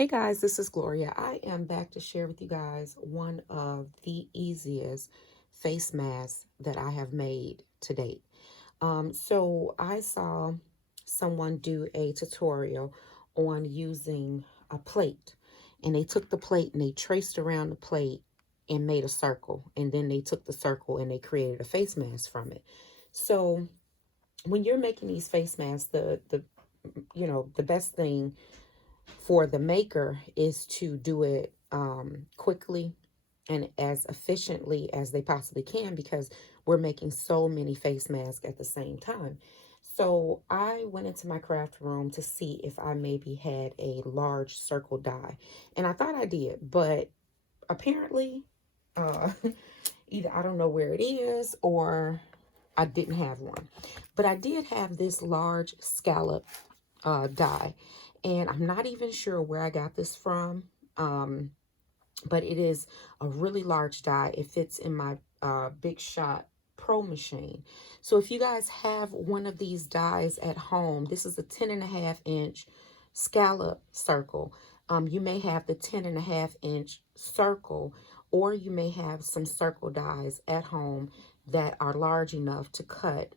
Hey guys, this is Gloria. I am back to share with you guys one of the easiest face masks that I have made to date. So I saw someone do a tutorial on using a plate, and they took the plate and they traced around the plate and made a circle, and then they took the circle and they created a face mask from it. So when you're making these face masks, the best thing for the maker is to do it quickly and as efficiently as they possibly can, because we're making so many face masks at the same time. So I went into my craft room to see if I maybe had a large circle die, and I thought I did, but apparently uh either I don't know where it is or I didn't have one. But I did have this large scallop die, and I'm not even sure where I got this from. But it is a really large die. It fits in my Big Shot Pro machine. So if you guys have one of these dies at home, this is a 10.5 inch scallop circle. You may have the 10.5 inch circle, or you may have some circle dies at home that are large enough to cut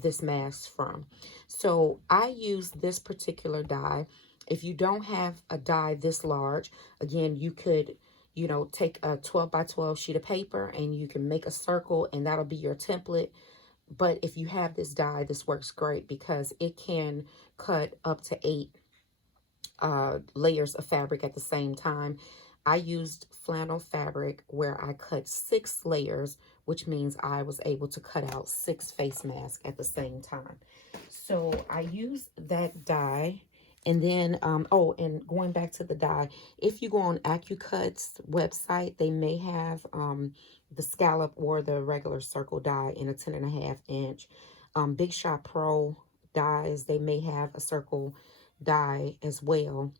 this mask from. So I use this particular die. If you don't have a die this large, again, you could take a 12 by 12 sheet of paper and you can make a circle, and that'll be your template. But if you have this die, this works great because it can cut up to 8 layers of fabric at the same time. I used flannel fabric where I cut 6 layers, which means I was able to cut out 6 face masks at the same time. So I used that die. And then, oh, and going back to the die, if you go on AccuCut's website, they may have the scallop or the regular circle die in a 10.5 inch. Big Shot Pro dies, they may have a circle die as well.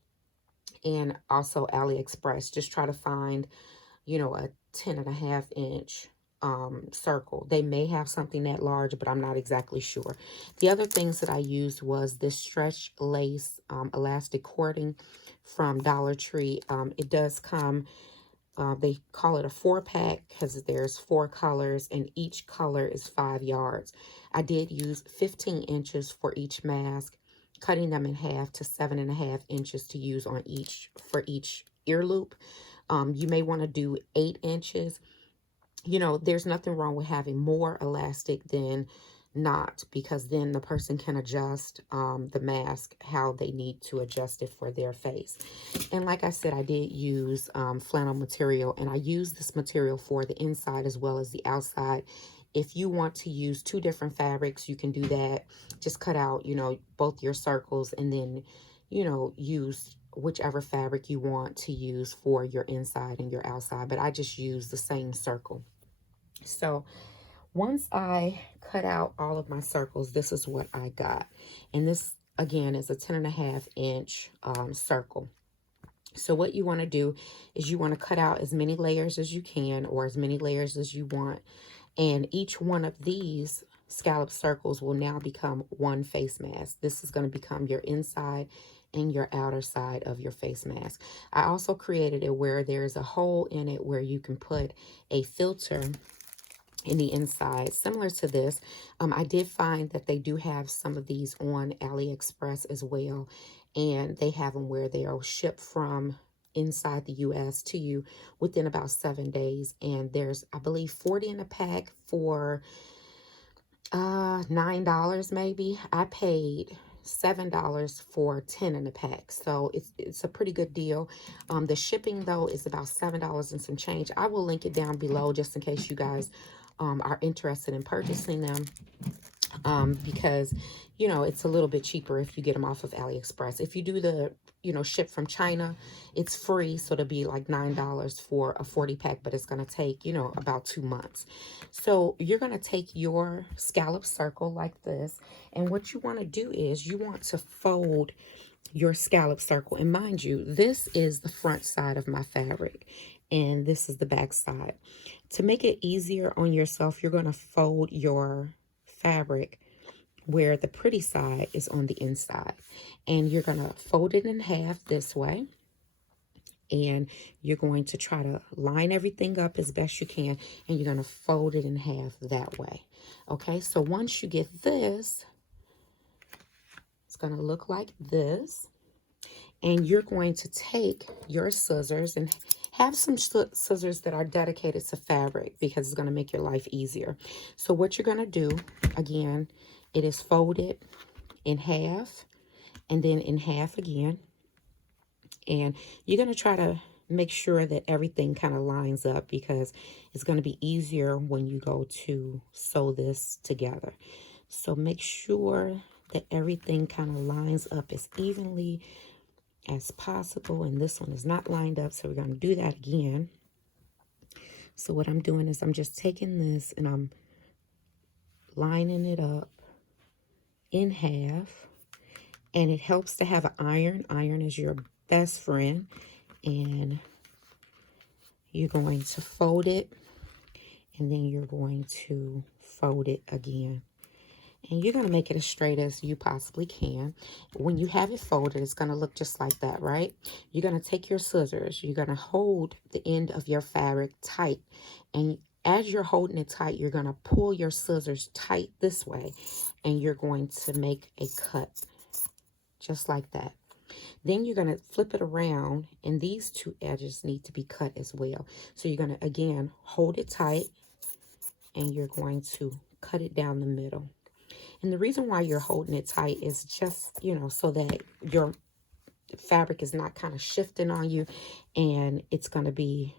And also AliExpress, just try to find, a 10.5 inch circle. They may have something that large, but I'm not exactly sure. The other things that I used was this stretch lace elastic cording from Dollar Tree. It does come, they call it a 4-pack because there's 4 colors and each color is 5 yards. I did use 15 inches for each mask, cutting them in half to 7.5 inches to use on each ear loop. You may want to do 8 inches. There's nothing wrong with having more elastic than not, because then the person can adjust the mask how they need to adjust it for their face. And like I said, I did use flannel material, and I use this material for the inside as well as the outside. If you want to use 2 different fabrics, you can do that. Just cut out, both your circles, and then, use whichever fabric you want to use for your inside and your outside. But I just use the same circle. So once I cut out all of my circles, this is what I got. And this, again, is a 10.5 inch circle. So what you want to do is you want to cut out as many layers as you can, or as many layers as you want. And each one of these scallop circles will now become one face mask. This is going to become your inside and your outer side of your face mask. I also created it where there's a hole in it where you can put a filter in the inside, similar to this. I did find that they do have some of these on AliExpress as well, and they have them where they'll ship from inside the US to you within about 7 days. And there's, I believe, 40 in a pack for $9 maybe. I paid $7 for 10 in a pack, so it's a pretty good deal. The shipping though is about $7 and some change. I will link it down below just in case you guys are interested in purchasing them, because it's a little bit cheaper if you get them off of AliExpress. If you do the ship from China, it's free, so it'll be like $9 for a 40-pack, but it's going to take about 2 months. So you're going to take your scallop circle like this, and what you want to do is you want to fold your scallop circle. And mind you, this is the front side of my fabric, and this is the back side. To make it easier on yourself, you're going to fold your fabric where the pretty side is on the inside, and you're going to fold it in half this way. And you're going to try to line everything up as best you can, and you're going to fold it in half that way. Okay, so once you get this, it's going to look like this. And you're going to take your scissors, and have some scissors that are dedicated to fabric, because it's going to make your life easier. So what you're going to do, again, it is folded in half and then in half again. And you're going to try to make sure that everything kind of lines up, because it's going to be easier when you go to sew this together. So make sure that everything kind of lines up as evenly as possible. And this one is not lined up, so we're going to do that again. So what I'm doing is I'm just taking this and I'm lining it up in half. And it helps to have an iron. Iron is your best friend. And you're going to fold it, and then you're going to fold it again. And you're going to make it as straight as you possibly can. When you have it folded, it's going to look just like that, right? You're going to take your scissors. You're going to hold the end of your fabric tight. And as you're holding it tight, you're going to pull your scissors tight this way. And you're going to make a cut just like that. Then you're going to flip it around, and these two edges need to be cut as well. So you're going to, again, hold it tight, and you're going to cut it down the middle. And the reason why you're holding it tight is just, you know, so that your fabric is not kind of shifting on you, and it's going to be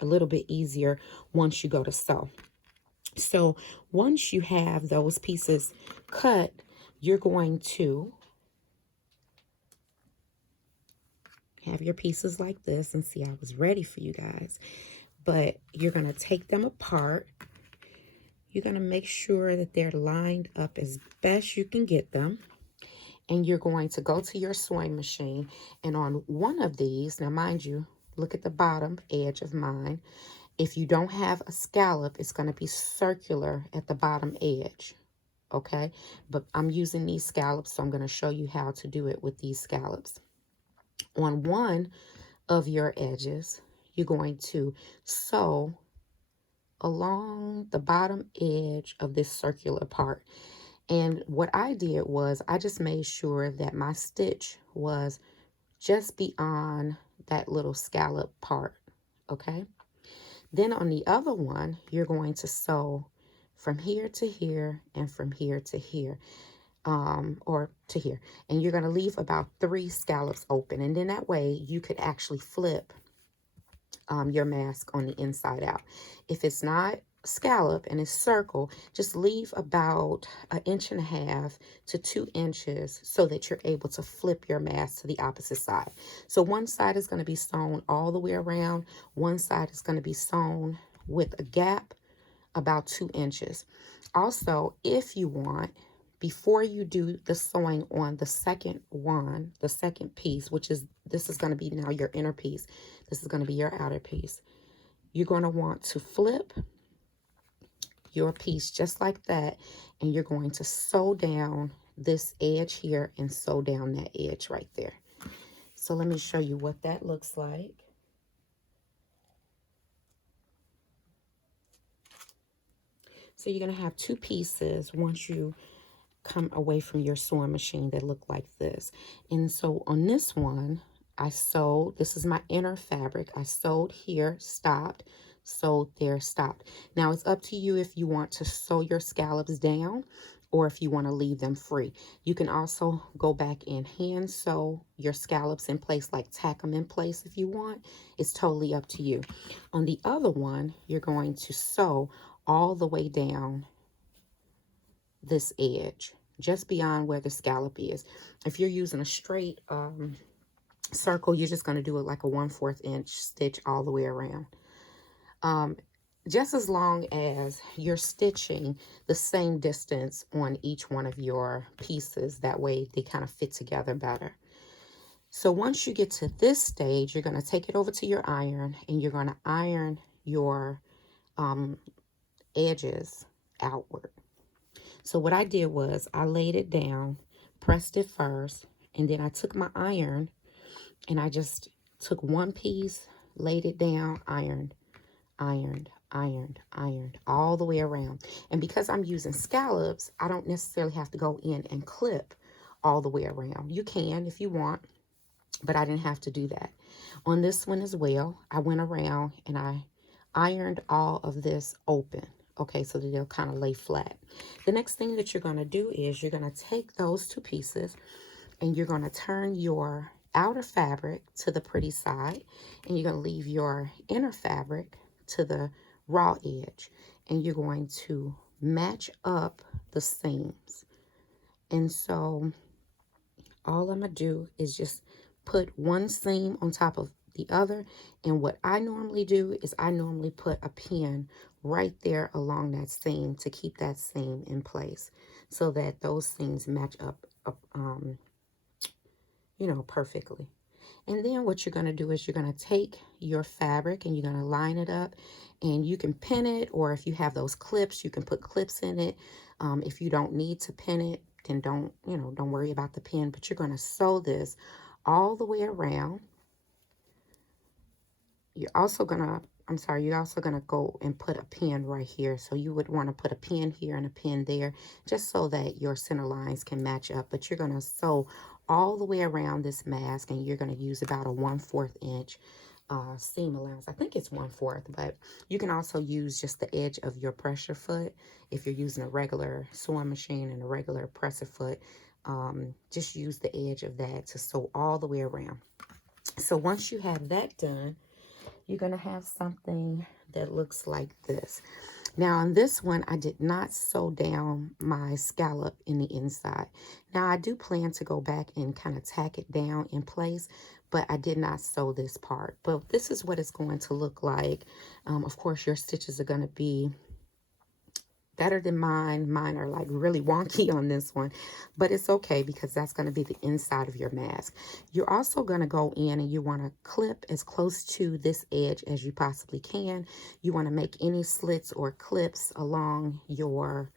a little bit easier once you go to sew. So once you have those pieces cut, you're going to have your pieces like this, and see, I was ready for you guys. But you're going to take them apart. You're going to make sure that they're lined up as best you can get them. And you're going to go to your sewing machine, and on one of these, now mind you, look at the bottom edge of mine. If you don't have a scallop, it's going to be circular at the bottom edge. Okay, but I'm using these scallops, so I'm going to show you how to do it with these scallops. On one of your edges, you're going to sew along the bottom edge of this circular part. And what I did was I just made sure that my stitch was just beyond that little scallop part. Okay, then on the other one, you're going to sew from here to here and from here to here. Or to here, and you're going to leave about 3 scallops open, and then that way you could actually flip your mask on the inside out. If it's not scallop and it's circle, just leave about 1.5 to 2 inches so that you're able to flip your mask to the opposite side. So one side is going to be sewn all the way around, one side is going to be sewn with a gap about 2 inches. Also, if you want, before you do the sewing on the second one, the second piece, which is, this is going to be now your inner piece, this is going to be your outer piece, you're going to want to flip your piece just like that, and you're going to sew down this edge here and sew down that edge right there. So let me show you what that looks like. So you're going to have 2 pieces once you come away from your sewing machine that look like this. And so on this one, I sewed, this is my inner fabric, I sewed here, stopped, sewed there, stopped. Now it's up to you if you want to sew your scallops down or if you want to leave them free. You can also go back and hand sew your scallops in place, like tack them in place if you want. It's totally up to you. On the other one, you're going to sew all the way down this edge, just beyond where the scallop is. If you're using a straight circle, you're just going to do it like a 1/4 inch stitch all the way around. Just as long as you're stitching the same distance on each one of your pieces, that way they kind of fit together better. So once you get to this stage, you're going to take it over to your iron, and you're going to iron your edges outward. So what I did was I laid it down, pressed it first, and then I took my iron and I just took one piece, laid it down, ironed, ironed, ironed, ironed all the way around. And because I'm using scallops, I don't necessarily have to go in and clip all the way around. You can if you want, but I didn't have to do that. On this one as well, I went around and I ironed all of this open. Okay, so that they'll kind of lay flat. The next thing that you're going to do is you're going to take those two pieces and you're going to turn your outer fabric to the pretty side, and you're going to leave your inner fabric to the raw edge, and you're going to match up the seams. And so all I'm going to do is just put one seam on top of the other, and what I normally do is I normally put a pin right there along that seam to keep that seam in place so that those seams match up, you know, perfectly. And then what you're going to do is you're going to take your fabric and you're going to line it up, and you can pin it, or if you have those clips, you can put clips in it. If you don't need to pin it, then don't worry about the pin, but you're going to sew this all the way around. You're also going to go and put a pin right here. So you would want to put a pin here and a pin there just so that your center lines can match up. But you're going to sew all the way around this mask, and you're going to use about a 1/4 inch seam allowance. I think it's 1/4, but you can also use just the edge of your pressure foot if you're using a regular sewing machine and a regular presser foot. Just use the edge of that to sew all the way around. So once you have that done, you're going to have something that looks like this. Now on this one, I did not sew down my scallop in the inside. Now I do plan to go back and kind of tack it down in place, but I did not sew this part. But this is what it's going to look like. Of course, your stitches are going to be better than mine. Mine are like really wonky on this one, but it's okay because that's going to be the inside of your mask. You're also going to go in and you want to clip as close to this edge as you possibly can. You want to make any slits or clips along your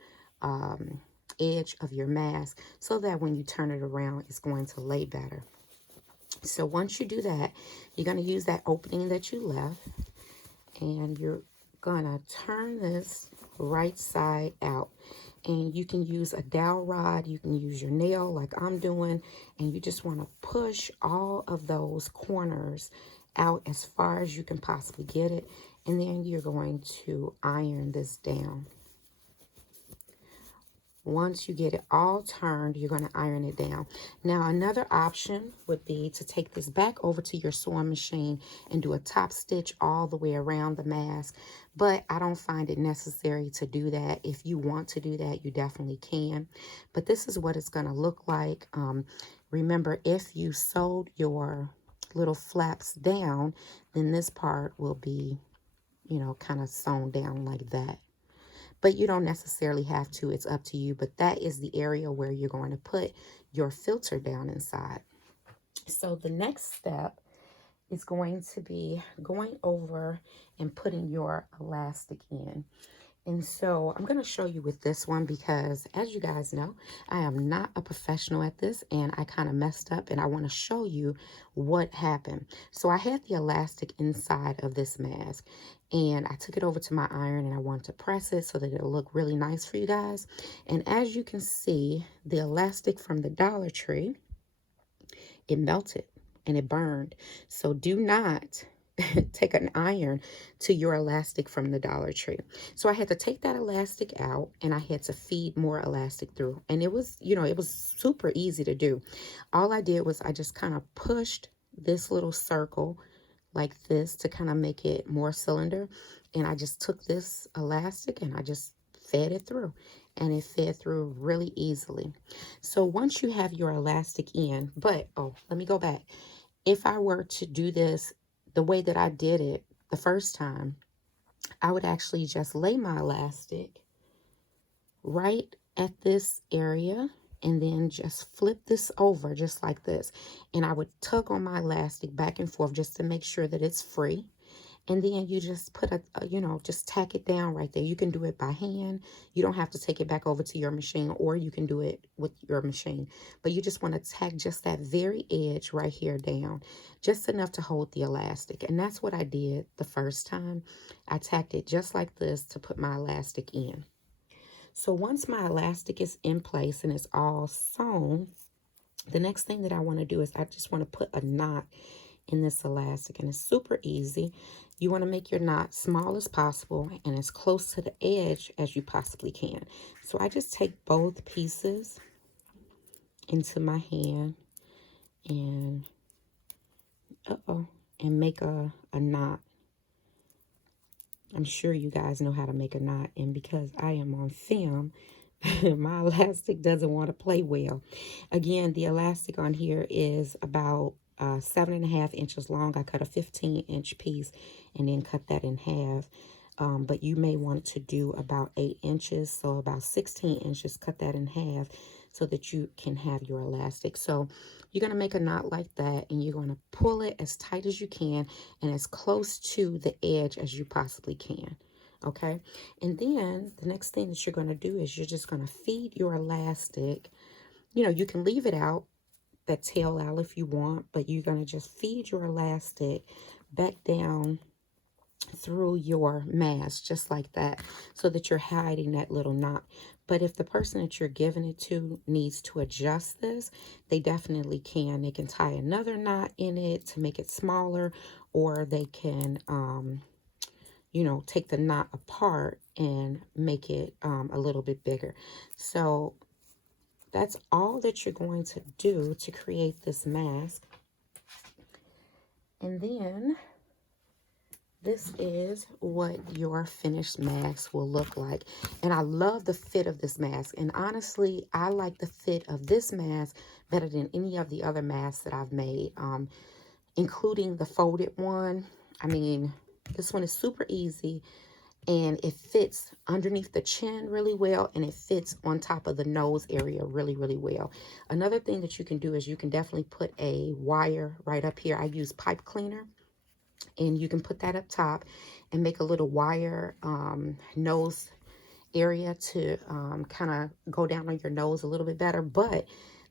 edge of your mask so that when you turn it around, it's going to lay better. So once you do that, you're going to use that opening that you left, and you're going to turn this right side out, and you can use a dowel rod, you can use your nail like I'm doing, and you just want to push all of those corners out as far as you can possibly get it, and then you're going to iron this down. Once you get it all turned, you're going to iron it down. Now, another option would be to take this back over to your sewing machine and do a top stitch all the way around the mask. But I don't find it necessary to do that. If you want to do that, you definitely can. But this is what it's going to look like. Remember, if you sewed your little flaps down, then this part will be, you know, kind of sewn down like that. But you don't necessarily have to. It's up to you. But that is the area where you're going to put your filter down inside. So the next step is going to be going over and putting your elastic in. And so I'm going to show you with this one because, as you guys know, I am not a professional at this, and I kind of messed up, and I want to show you what happened. So I had the elastic inside of this mask, and I took it over to my iron, and I wanted to press it so that it'll look really nice for you guys. And as you can see, the elastic from the Dollar Tree, it melted and it burned. So do not take an iron to your elastic from the Dollar Tree. So I had to take that elastic out, and I had to feed more elastic through. And it was, you know, it was super easy to do. All I did was I just kind of pushed this little circle like this to kind of make it more cylinder. And I just took this elastic and I just fed it through, and it fed through really easily. So once you have your elastic in, but, oh, let me go back. If I were to do this the way that I did it the first time, I would actually just lay my elastic right at this area and then just flip this over just like this. And I would tug on my elastic back and forth just to make sure that it's free. And then you just put you know, just tack it down right there. You can do it by hand. You don't have to take it back over to your machine, or you can do it with your machine. But you just want to tack just that very edge right here down, just enough to hold the elastic. And that's what I did the first time. I tacked it just like this to put my elastic in. So once my elastic is in place and it's all sewn, the next thing that I want to do is I just want to put a knot in this elastic, and it's super easy. You want to make your knot small as possible and as close to the edge as you possibly can. So I just take both pieces into my hand and and make a knot. I'm sure you guys know how to make a knot, and because I am on film, my elastic doesn't want to play well. Again, the elastic on here is about 7.5 inches long. I cut a 15-inch piece and then cut that in half. But you may want to do about 8 inches, so about 16 inches, cut that in half so that you can have your elastic. So you're going to make a knot like that, and you're going to pull it as tight as you can and as close to the edge as you possibly can. Okay, and then the next thing that you're going to do is you're just going to feed your elastic. You know, you can leave it out, that tail out if you want, but you're going to just feed your elastic back down through your mask just like that, so that you're hiding that little knot. But if the person that you're giving it to needs to adjust this, they definitely can. They can tie another knot in it to make it smaller, or they can you know, take the knot apart and make it a little bit bigger. So that's all that you're going to do to create this mask. And then this is what your finished mask will look like. And I love the fit of this mask. And honestly, I like the fit of this mask better than any of the other masks that I've made, including the folded one. I mean, this one is super easy, and it fits underneath the chin really well, and it fits on top of the nose area really, really well. Another thing that you can do is you can definitely put a wire right up here. I use pipe cleaner, and you can put that up top and make a little wire nose area to kind of go down on your nose a little bit better. But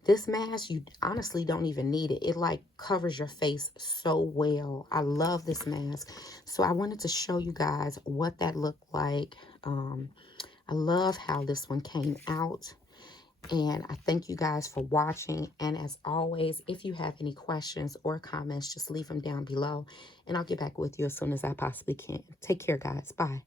this mask, you honestly don't even need it. It like covers your face so well. I love this mask. So I wanted to show you guys what that looked like. I love how this one came out. And I thank you guys for watching. And as always, if you have any questions or comments, just leave them down below. And I'll get back with you as soon as I possibly can. Take care, guys. Bye.